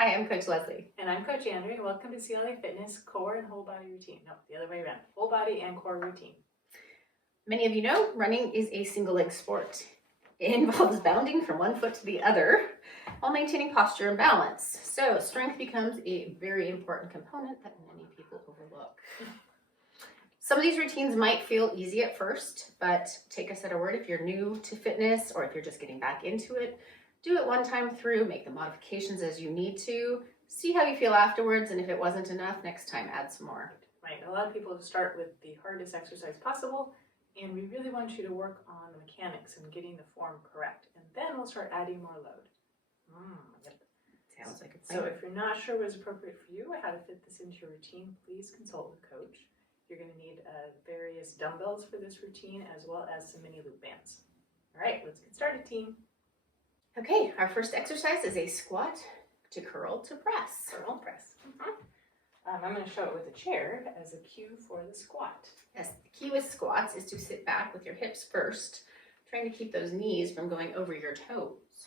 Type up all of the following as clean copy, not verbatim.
Hi, I'm Coach Leslie. And I'm Coach Andrea, and welcome to CLA Fitness Core and Whole Body Routine. No, the other way around. Whole Body and Core Routine. Many of you know running is a single leg sport. It involves bounding from one foot to the other while maintaining posture and balance. So strength becomes a very important component that many people overlook. Some of these routines might feel easy at first, but take us at our word if you're new to fitness or if you're just getting back into it. Do it one time through, make the modifications as you need to, see how you feel afterwards, and if it wasn't enough, next time add some more. Right, a lot of people start with the hardest exercise possible, and we really want you to work on the mechanics and getting the form correct, and then we'll start adding more load. Yep. Sounds like it's so if you're not sure what is appropriate for you or how to fit this into your routine, please consult with a coach. You're going to need various dumbbells for this routine as well as some mini loop bands. All right, let's get started, team. Okay, our first exercise is a squat to curl to press. Curl press. I'm going to show it with a chair as a cue for the squat. Yes, the key with squats is to sit back with your hips first, trying to keep those knees from going over your toes.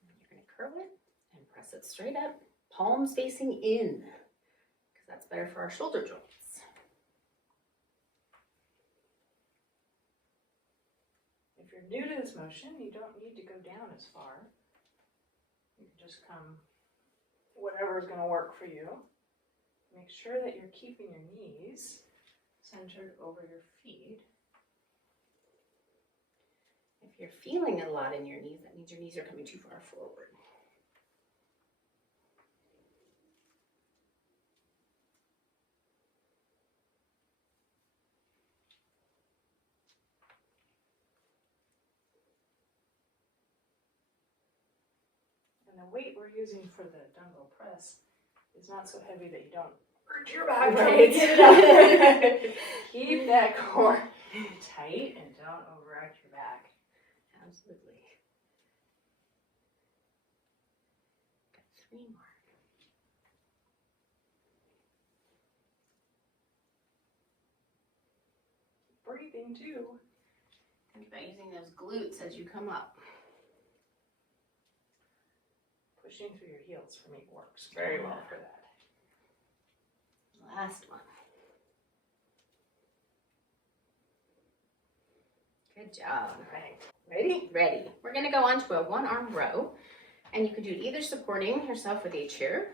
You're going to curl it and press it straight up, palms facing in, because that's better for our shoulder joints. If you're new to this motion, you don't need to go down as far. You can just come whatever is going to work for you. Make sure that you're keeping your knees centered over your feet. If you're feeling a lot in your knees, that means your knees are coming too far forward. And the weight we're using for the dumbbell press is not so heavy that you don't urge your back Right. to get it up. Keep that core tight and don't overact your back. Absolutely. Got 3 more. Breathing too. Think about using those glutes as you come up. Pushing through your heels for me works very well for that. Last one. Good job. All right. Ready? Ready. We're going to go on to a 1-arm row, and you can do it either supporting yourself with a chair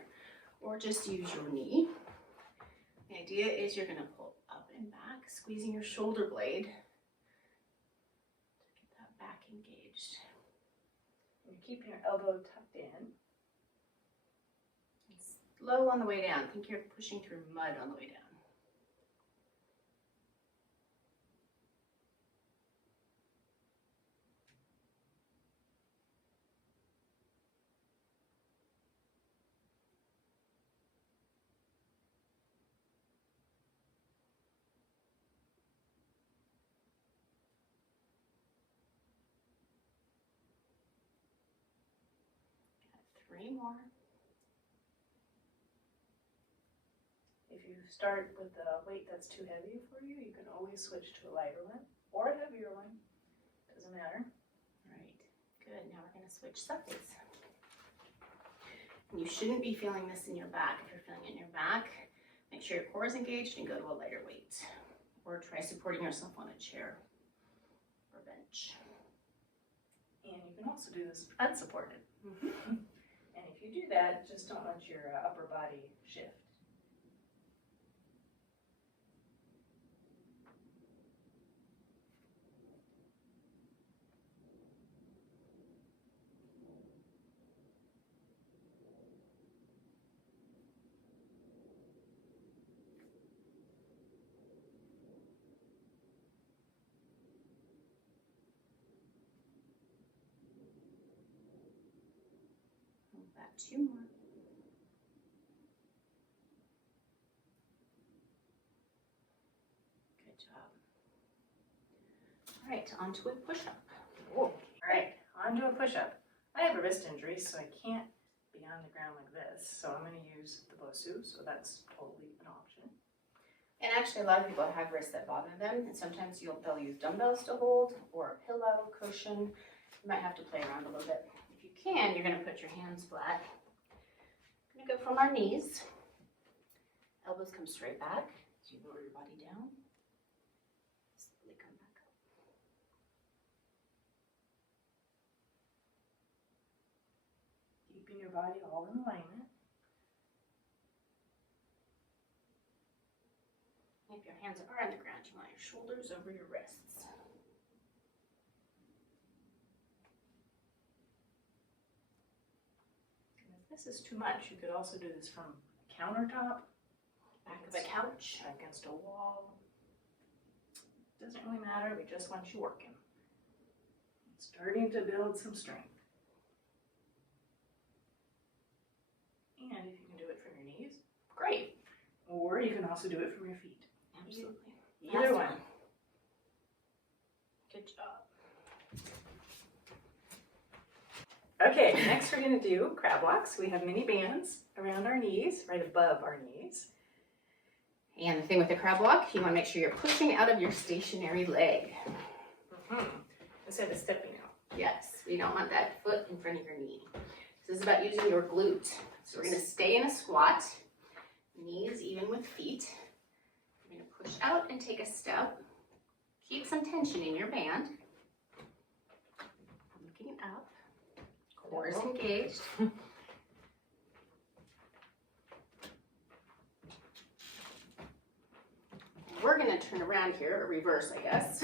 or just use your knee. The idea is you're going to pull up and back, squeezing your shoulder blade to get that back engaged. You're keeping your elbow tucked in. Slow on the way down. Think you're pushing through mud on the way down. Got 3 more. If you start with a weight that's too heavy for you, you can always switch to a lighter one or a heavier one. Doesn't matter. Right. Good. Now we're going to switch sides. And you shouldn't be feeling this in your back. If you're feeling it in your back, make sure your core is engaged and go to a lighter weight. Or try supporting yourself on a chair or bench. And you can also do this unsupported. And if you do that, just don't let your upper body shift. About 2 more. Good job. All right, onto a push-up. All right, on to a push-up. I have a wrist injury, so I can't be on the ground like this. So I'm going to use the Bosu, so that's totally an option. And actually, a lot of people have wrists that bother them, and sometimes they'll use dumbbells to hold, or a pillow, cushion. You might have to play around a little bit. If you can, you're going to put your hands flat. We're going to go from our knees. Elbows come straight back as you lower your body down. Slowly come back up. Keeping your body all in alignment. If your hands are on the ground, you want your shoulders over your wrists. And if this is too much, you could also do this from a countertop, Back of a couch. against a wall. Doesn't really matter, we just want you working. Starting to build some strength. And if you can do it from your knees, great. Or you can also do it from your feet. Absolutely. Either Last one. Good job. Okay, next we're going to do crab walks. We have mini bands around our knees, right above our knees. And the thing with the crab walk, you want to make sure you're pushing out of your stationary leg. Instead of stepping out. Yes, you don't want that foot in front of your knee. This is about using your glute. So we're going to stay in a squat, knees even with feet. We're going to push out and take a step. Keep some tension in your band. Looking up. Core is engaged. We're going to turn around here, or reverse, I guess.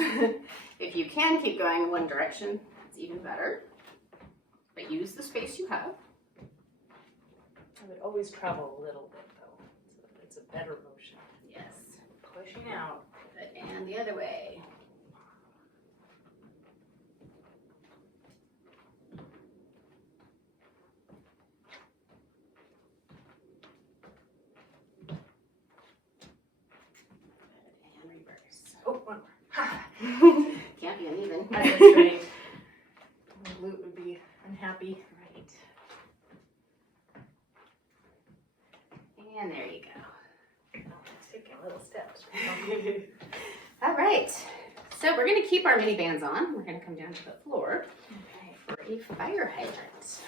If you can keep going in one direction, it's even better. But use the space you have. I would always travel a little bit, though. It's a better motion. Yes. Pushing out. And the other way. And reverse. Oh, one more. Can't be uneven. That's straight. My glute would be unhappy. Right. And there you go. Taking little steps. All right. So we're going to keep our mini bands on. We're going to come down to the floor for a fire hydrant.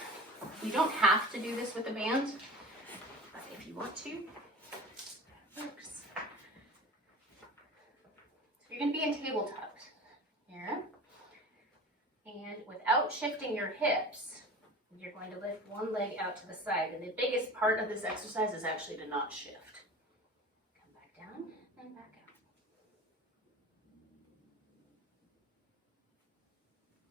You don't have to do this with a band, but if you want to, it works. So you're going to be in tabletop here. And without shifting your hips, you're going to lift one leg out to the side. And the biggest part of this exercise is actually to not shift. Come back down and back out.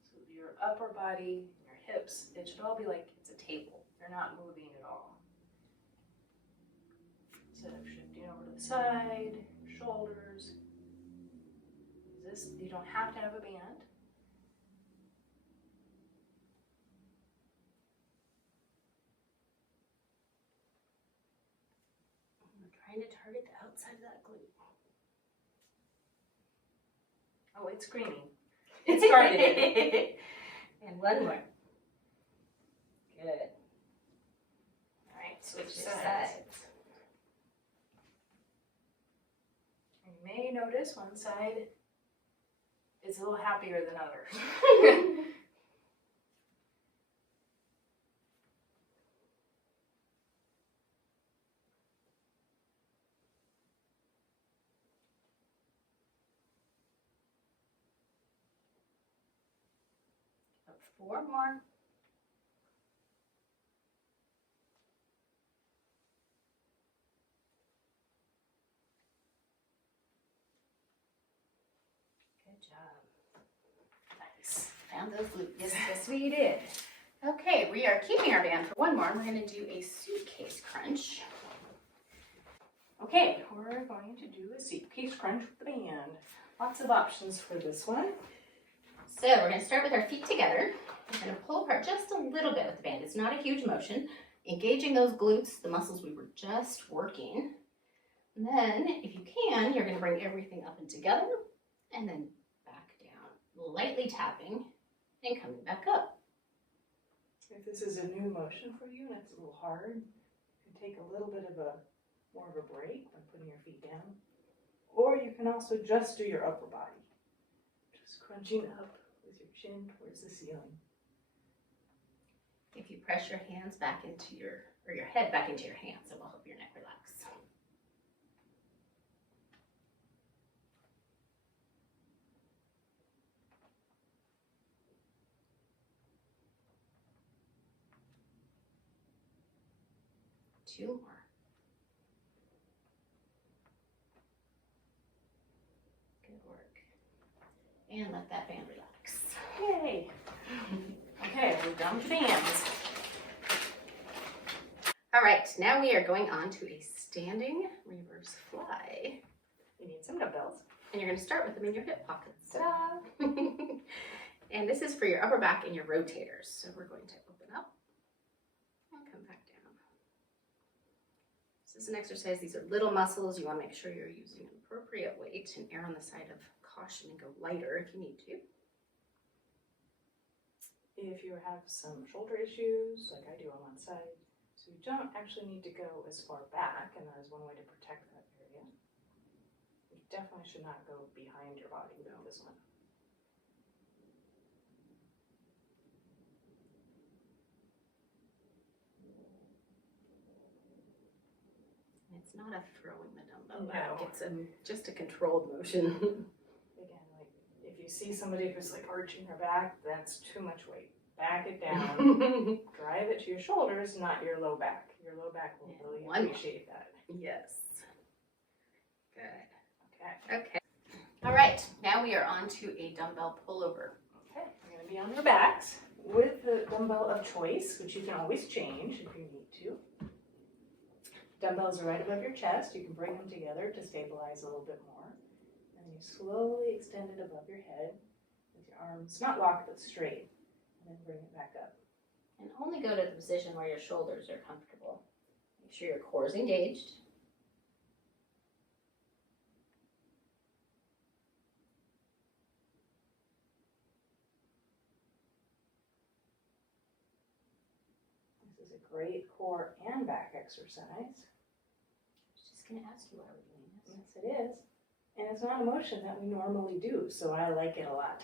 So your upper body, your hips, it should all be like it's a table. They're not moving at all. Instead of shifting over to the side, shoulders. This, you don't have to have a band. Trying to target the outside of that glute. Oh, it's screaming. It started. And one more. Good. All right, switch sides. You may notice one side is a little happier than others. Four more. Good job. Nice. Found those glutes. Yes, we did. Okay, we are keeping our band for one more. We're going to do a suitcase crunch. Okay, we're going to do a suitcase crunch with the band. Lots of options for this one. So we're going to start with our feet together. We're going to pull apart just a little bit with the band. It's not a huge motion. Engaging those glutes, the muscles we were just working. And then, if you can, you're going to bring everything up and together and then back down. Lightly tapping and coming back up. If this is a new motion for you and it's a little hard, you can take a little bit of more of a break by putting your feet down. Or you can also just do your upper body. Just crunching up with your chin towards the ceiling. If you press your hands back into your head back into your hands, it will help your neck relax. Two more. Good work. And let that band relax. Yay! Okay, we're done with bands. All right, now we are going on to a standing reverse fly. You need some dumbbells. And you're going to start with them in your hip pockets. Ta-da! And this is for your upper back and your rotators. So we're going to open up and come back down. This is an exercise. These are little muscles. You want to make sure you're using an appropriate weight and err on the side of caution and go lighter if you need to. If you have some shoulder issues, like I do on one side, so you don't actually need to go as far back, and that is one way to protect that area. You definitely should not go behind your body with this one. It's not a throwing the dumbbell No. back. It's just a controlled motion. Again, like if you see somebody who's like arching her back, that's too much weight. Back it down. Drive it to your shoulders, not your low back. Your low back will really appreciate that. Yes. Good. Okay. Okay. All right. Now we are on to a dumbbell pullover. Okay. You're going to be on your backs with the dumbbell of choice, which you can always change if you need to. Dumbbells are right above your chest. You can bring them together to stabilize a little bit more. And you slowly extend it above your head with your arms not locked but straight. And then bring it back up. And only go to the position where your shoulders are comfortable. Make sure your core is engaged. This is a great core and back exercise. I was just going to ask you why we're doing this. Yes, it is. And it's not a motion that we normally do, so I like it a lot.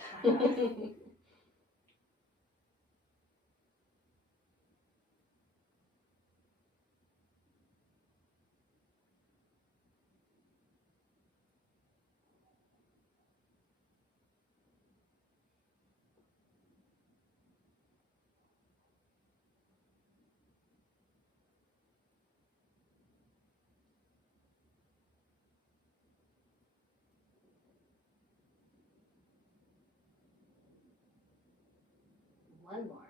One more.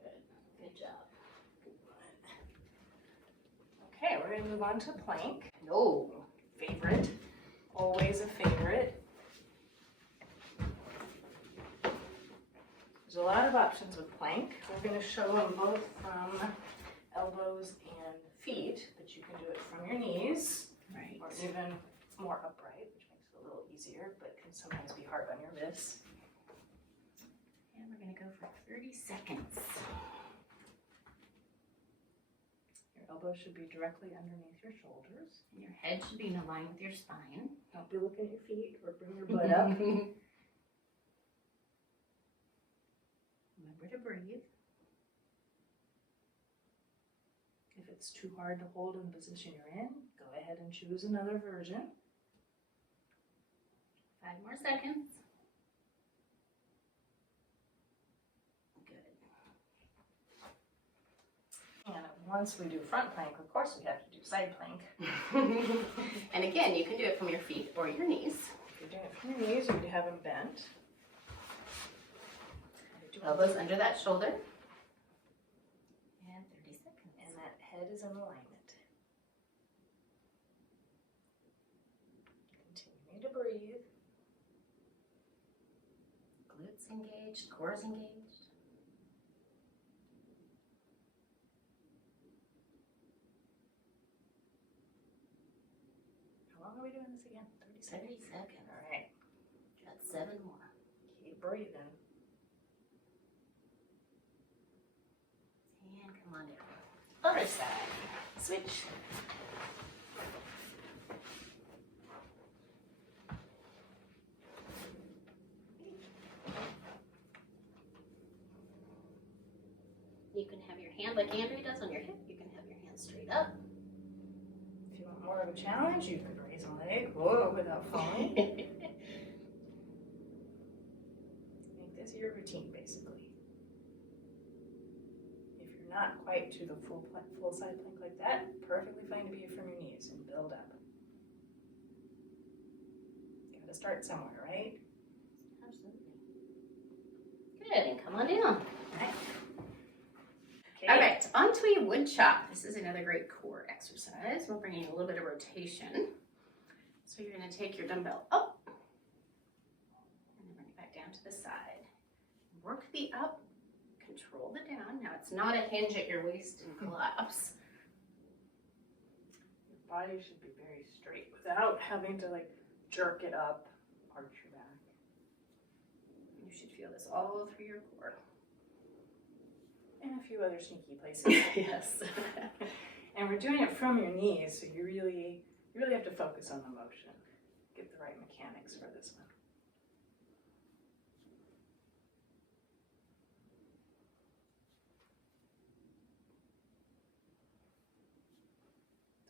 Good. Good job. Okay, we're going to move on to plank. No. Favorite. Always a favorite. There's a lot of options with plank. We're going to show them both from elbows and feet, but you can do it from your knees. Right. Or even more upright, which makes it a little easier, but can sometimes be hard on your wrists. And we're going to go for 30 seconds. Your elbows should be directly underneath your shoulders. And your head should be in line with your spine. Don't be looking at your feet or bring your butt up. Remember to breathe. If it's too hard to hold in the position you're in, go ahead and choose another version. 5 more seconds. Good. And once we do front plank, of course we have to do side plank. And again, you can do it from your feet or your knees. If you're doing it from your knees, you have them bent. Elbows under that shoulder. And 30 seconds. And that head is in alignment. Continue to breathe. Glutes engaged, core is engaged. How long are we doing this again? 30 seconds? 30 seconds. All right. Got 7 more. Keep breathing. And come on down. Other side. Switch. hand like Andrew does on your hip. You can have your hands straight up. If you want more of a challenge, you could raise a leg, whoa, without falling. Make this your routine, basically. If you're not quite to the full side plank like that, perfectly fine to be from your knees and build up. Gotta start somewhere, right? Absolutely. Good, and come on down. Right. Okay. All right, onto a wood chop. This is another great core exercise. We're bringing a little bit of rotation. So you're going to take your dumbbell up and then bring it back down to the side. Work the up, control the down. Now it's not a hinge at your waist and collapse. Your body should be very straight without having to like jerk it up, arch your back. You should feel this all through your core. And a few other sneaky places. Yes. And we're doing it from your knees, so you really have to focus on the motion. Get the right mechanics for this one.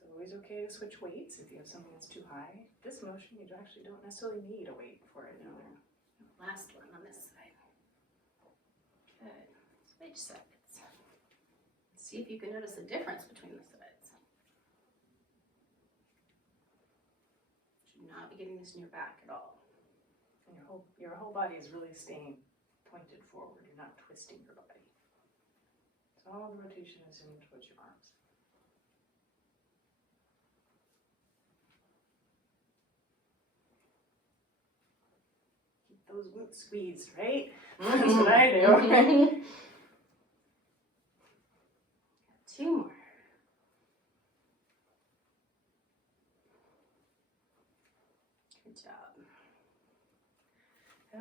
It's always okay to switch weights if you have something that's too high. This motion, you actually don't necessarily need a weight for it. No. Last one on this side. Good. Switch sides. See if you can notice the difference between the sides. Should not be getting this in your back at all. And your whole body is really staying pointed forward. You're not twisting your body. So all the rotation is in towards your arms. Keep those glutes squeezed, right? That's what I do. Two more. Good job.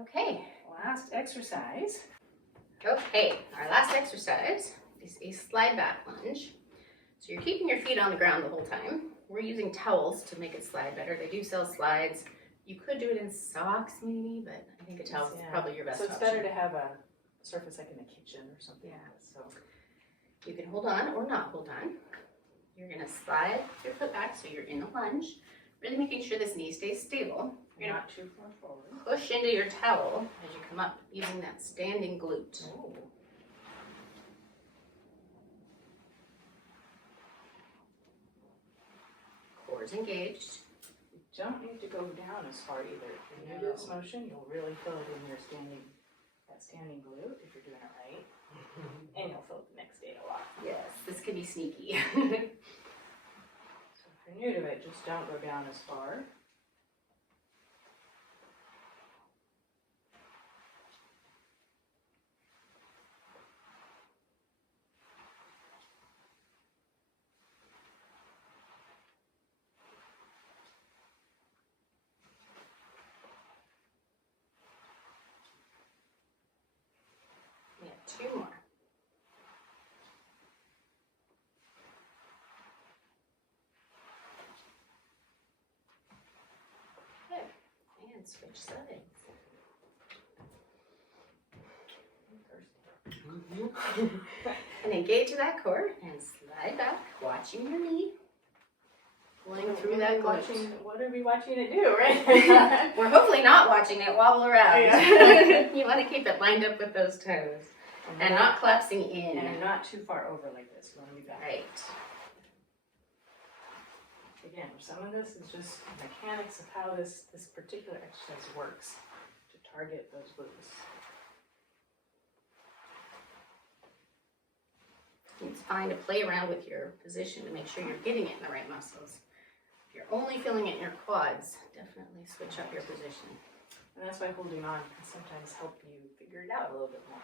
Okay. Last exercise. Okay, our last exercise is a slide back lunge. So you're keeping your feet on the ground the whole time. We're using towels to make it slide better. They do sell slides. You could do it in socks maybe, but I think a towel is probably your best So it's option. better to have a surface like in the kitchen or something. Yeah. So You can hold on or not hold on. You're gonna slide your foot back so you're in the lunge, really making sure this knee stays stable. You're gonna not too far forward. push into your towel as you come up, using that standing glute. Oh. Core's engaged. You don't need to go down as far either. If you're new to this motion, you'll really feel it in your standing glute if you're doing it right. And you'll feel it the next day a lot. Yes, this can be sneaky. So if you're new to it, just don't go down as far. We have two more. Good. And switch sides. And engage that core and slide back, watching your knee. Pulling through that glute. What are we watching it do, right? We're hopefully not watching it wobble around. Yeah. You want to keep it lined up with those toes and not collapsing in. And not too far over like this. You want to be back. Right. Again, some of this is just mechanics of how this particular exercise works to target those glutes. It's fine to play around with your position to make sure you're getting it in the right muscles. If you're only feeling it in your quads, definitely switch up your position. And that's why holding on can sometimes help you figure it out a little bit more.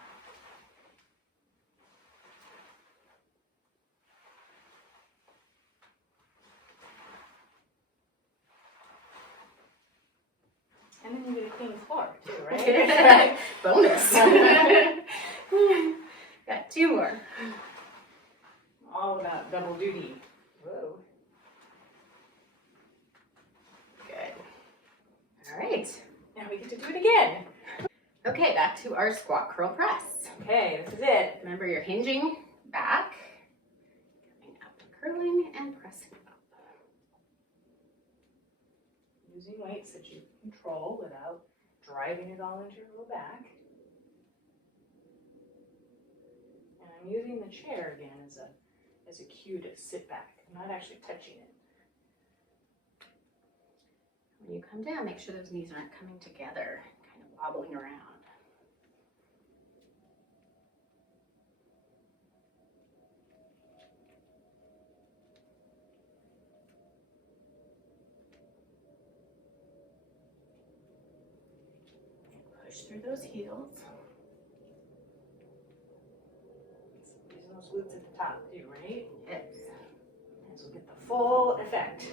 And then you get a clean floor too, right? Bonus. Got two more. All about double duty. Whoa. Good. All right. Now we get to do it again. Okay, back to our squat curl press. Okay, this is it. Remember, you're hinging back. using weights that you control without driving it all into your low back. And I'm using the chair again as a cue to sit back. I'm not actually touching it. When you come down, make sure those knees aren't coming together, kind of wobbling around. Push through those heels. Using those glutes at the top too, right? Yes. This will get the full effect.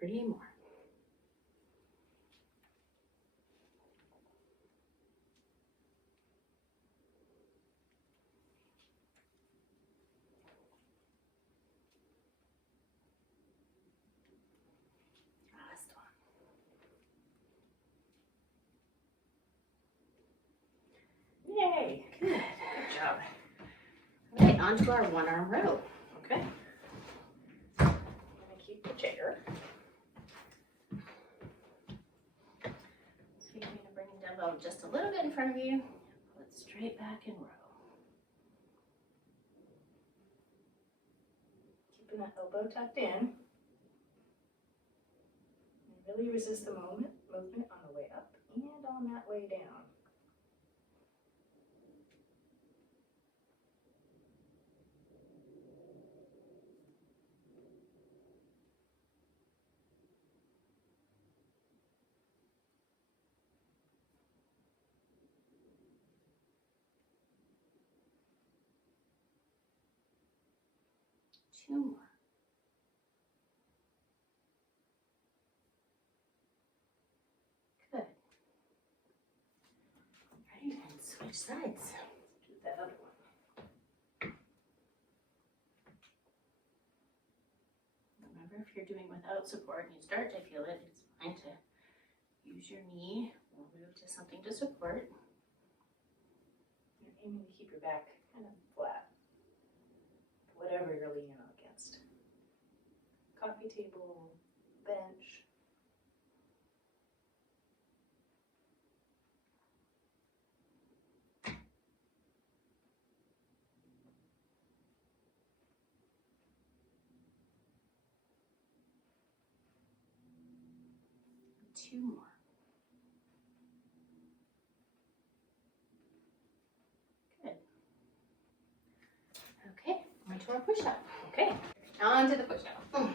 3 more. Last one. Yay! Good. Good job. All right, on to our one arm row. Okay. I'm gonna keep the chair. So you're going to bring the dumbbell just a little bit in front of you. Pull it straight back and row. Keeping that elbow tucked in. And really resist the movement on the way up and on that way down. Two more. Good. Right, and switch sides. Do that other one. Remember, if you're doing without support and you start to feel it, it's fine to use your knee or move to something to support. You're aiming to keep your back kind of flat. Whatever you're leaning on against. Coffee table, bench. Two more. Good. Okay, on to our push-up. Okay. On to the push-up. Now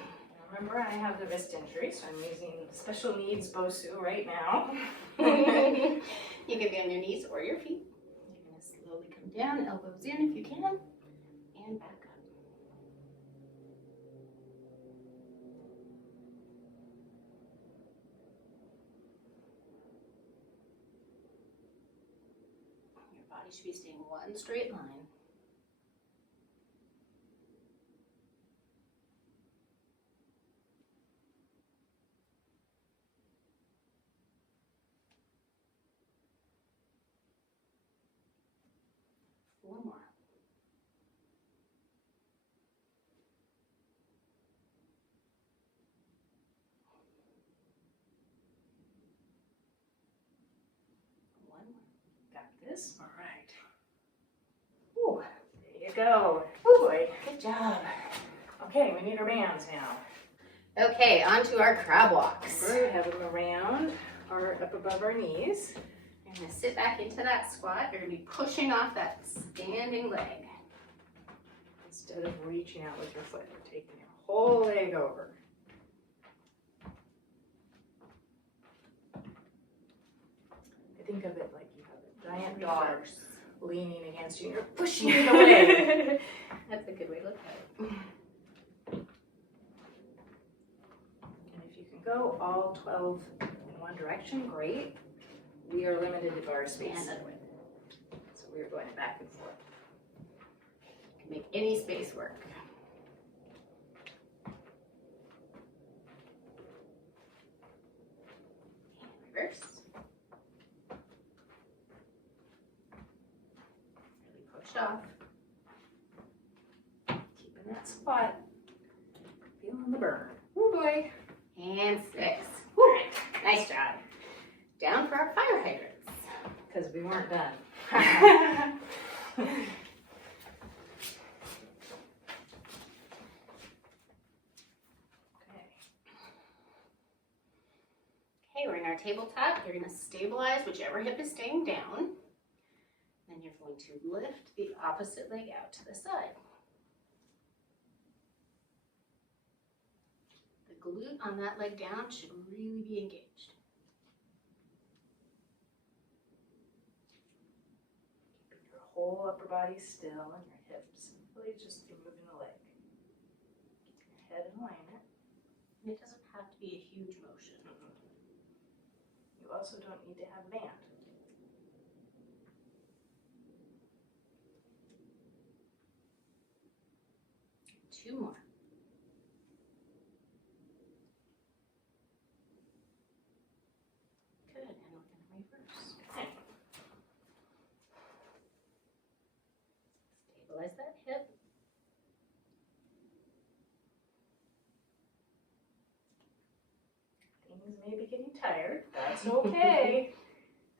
remember, I have the wrist injury, so I'm using special needs BOSU right now. You can be on your knees or your feet. You're going to slowly come down, elbows in if you can, and back up. Your body should be staying one straight line. Four more. One more. Got this? All right. Ooh, There you go. Oh boy. good job. Okay, we need our bands now. Okay, on to our crab walks. Remember, we have them around or up above our knees. You're going to sit back into that squat. You're going to be pushing off that standing leg. Instead of reaching out with your foot, you're taking your whole leg over. I think of it like you have a giant dog leaning against you and you're pushing it away. That's a good way to look at it. And if you can go all 12 in one direction, great. We are limited to bar space. And another way. So we're going back and forth. Make any space work. And reverse. Really push off. Keeping that spot. Feeling the burn. Oh boy. And 6. Woo. Nice job. Down for our fire hydrants. Because we weren't done. Okay, we're in our tabletop. You're going to stabilize whichever hip is staying down. Then you're going to lift the opposite leg out to the side. The glute on that leg down should really be engaged. Keeping your whole upper body still and your hips. Really just moving the leg. Keep your head in alignment. And it doesn't have to be a huge motion. You also don't need to have a band. Two more. Good, and we're going to reverse. Okay. Stabilize that hip. Things may be getting tired. That's okay.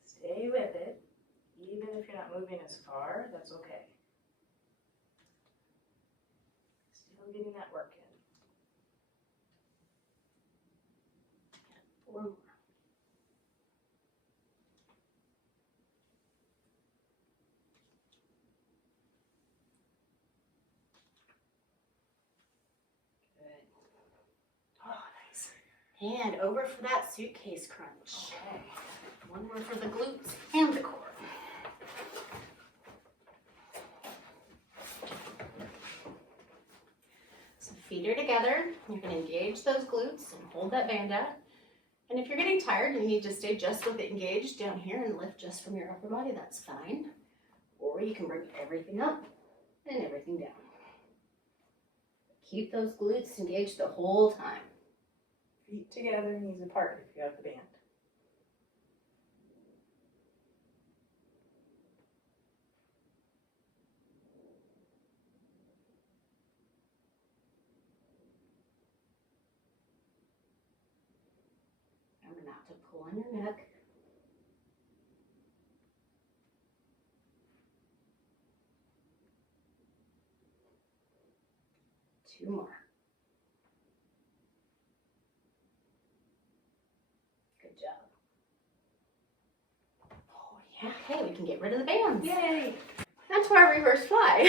Stay with it. Even if you're not moving as far, that's okay. Still getting that work in. 4 more. Oh, nice. And over for that suitcase crunch. Okay. One more for the glutes and the core. So feet are together. You're going to engage those glutes and hold that band out. And if you're getting tired and you need to stay just with it engaged down here and lift just from your upper body, that's fine. Or you can bring everything up and everything down. Keep those glutes engaged the whole time. Feet together, knees apart if you have the band. Remember not to pull on your neck. Two more. Good job. Oh, yeah. Okay, we can get rid of the bands. Yay! That's our reverse fly.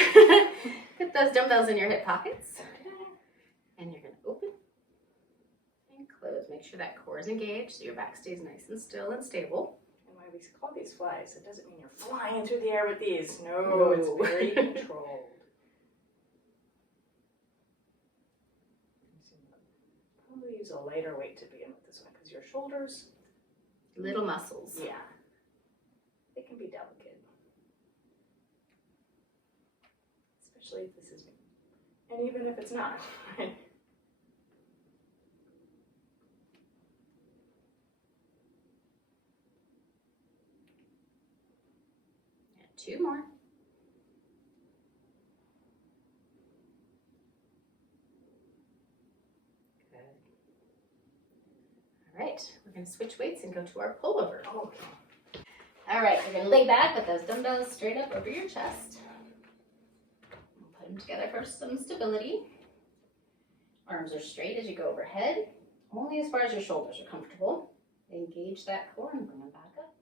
Put those dumbbells in your hip pockets. And you're going to open and close. Make sure that core is engaged so your back stays nice and still and stable. And why we call these flies, it doesn't mean you're flying through the air with these. No, it's very controlled. Probably use a lighter weight to begin with this one because your shoulders, Little muscles. yeah, they can be delicate. Especially if this is me. And even if it's not. Right? And 2 more. Good. All right, we're going to switch weights and go to our pullover. Okay. All right, you're going to lay back with those dumbbells straight up over your chest. Put them together for some stability. Arms are straight as you go overhead, only as far as your shoulders are comfortable. Engage that core and bring them back up.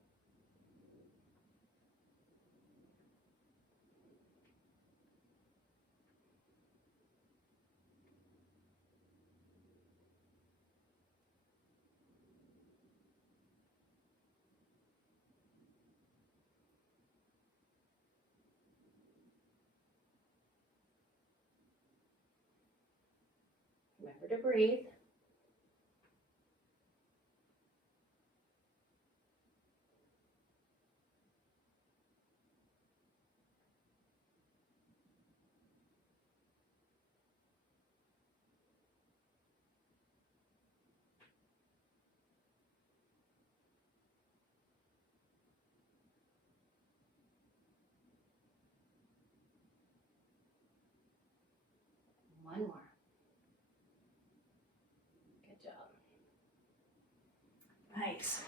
Remember to breathe. One more. Good job. Nice.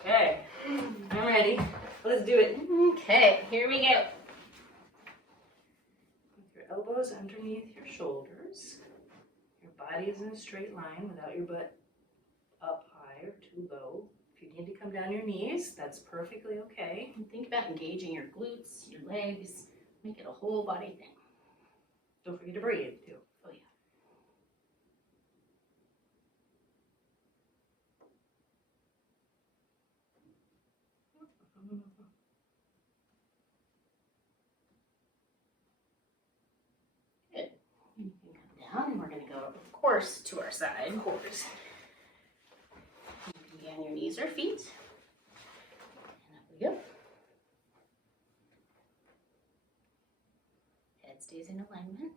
Okay, I'm ready. Let's do it. Okay, here we go. With your elbows underneath your shoulders. Your body is in a straight line without your butt up high or too low. If you need to come down your knees, that's perfectly okay. And think about engaging your glutes, your legs. Make it a whole body thing. Don't forget to breathe too. Oh yeah. Good. You can come down and we're going to go, of course, to our side. Of course. You can be on your knees or feet. And up we go. Head stays in alignment.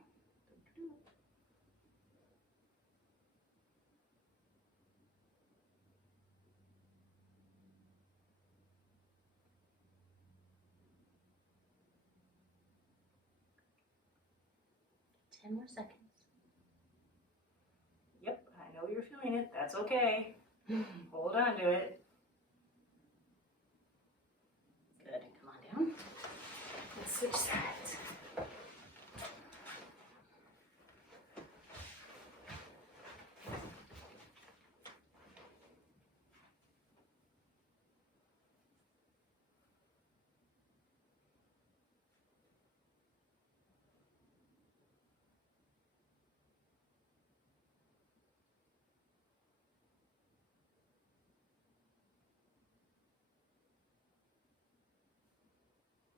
10 more seconds. Yep, I know you're feeling it. That's okay. Hold on to it. Good. Come on down. Let's switch sides.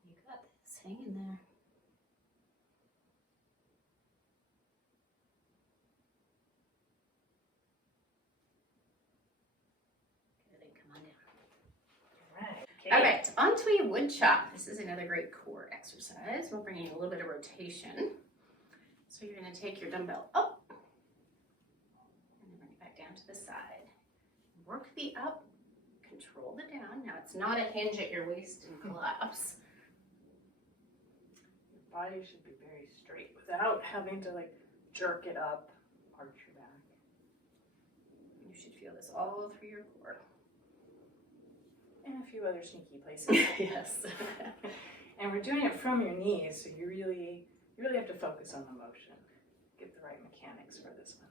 You got this. Hang in there. Good, and come on down. Right. All right, onto a wood chop. This is another great core exercise. We'll bring in a little bit of rotation. So you're going to take your dumbbell up and then bring it back down to the side. Work the up, control the down. Now it's not a hinge at your waist and collapse. Your body should be very straight without having to like jerk it up, arch your back. You should feel this all through your core. And a few other sneaky places. Yes. And we're doing it from your knees, so you really have to focus on the motion. Get the right mechanics for this one.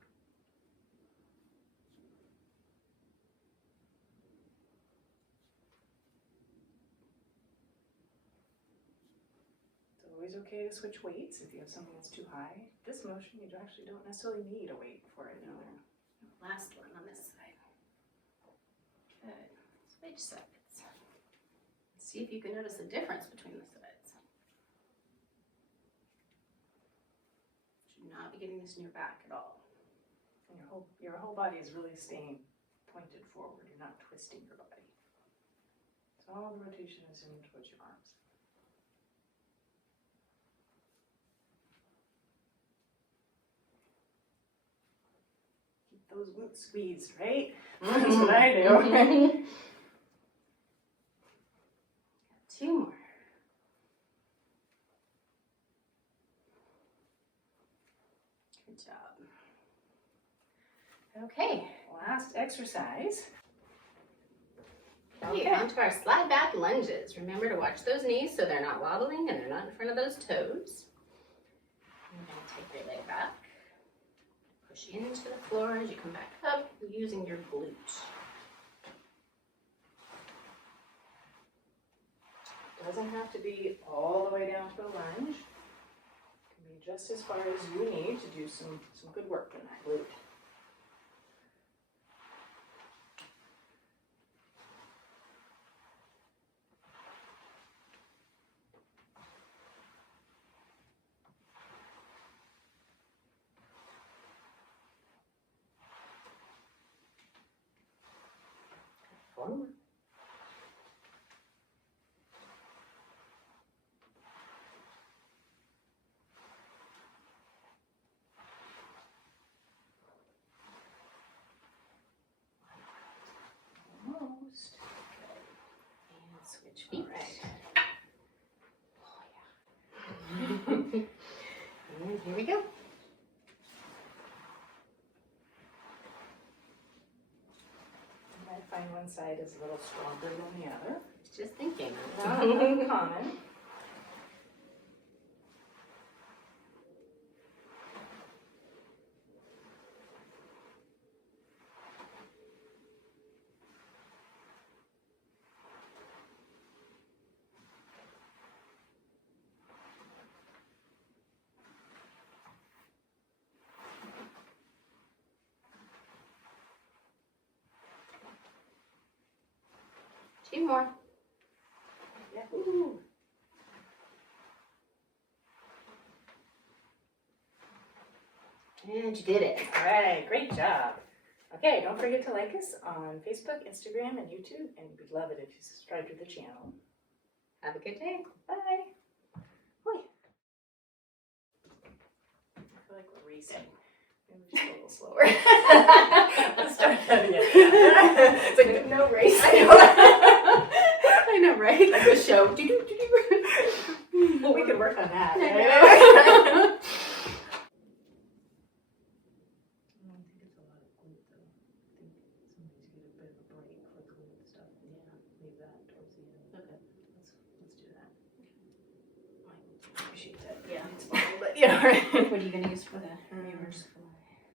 It's always okay to switch weights if you have something that's too high. This motion, you actually don't necessarily need a weight for it. No. Last one on this side. Good. Switch sides. See if you can notice the difference between the sides. Should not be getting this in your back at all. And your whole body is really staying pointed forward. You're not twisting your body. So all the rotation is in towards your arms. Keep those glutes squeezed, right? That's what I do. Two more. Good job. Okay. Last exercise. Okay, on to our slide back lunges. Remember to watch those knees so they're not wobbling and they're not in front of those toes. You're going to take your leg back. Push into the floor as you come back up using your glute. Doesn't have to be all the way down to a lunge. It can be just as far as you need to do some good work in that glute. Four more. Almost. Good. And switch feet. All right. Oh, yeah. And here we go. one side is a little stronger than the other. Just thinking. Not uncommon. Two more. Yeah. Ooh. And you did it. All right, great job. Okay, don't forget to like us on Facebook, Instagram, and YouTube, and we'd love it if you subscribe to the channel. Have a good day. Bye. Hoi. I feel like we're racing. Maybe just a little slower. Let's start that again. It's like no race. I know, right? Like a show. Well, we could work on that. I Right? know. I think it's a lot of glute, though. I think somebody's get a bit of a break for glute stuff. Yeah, leave that towards the end. Okay. Let's do that. I appreciate that. Yeah. It's fine, but yeah, all right. What are you going to use for the reviewers?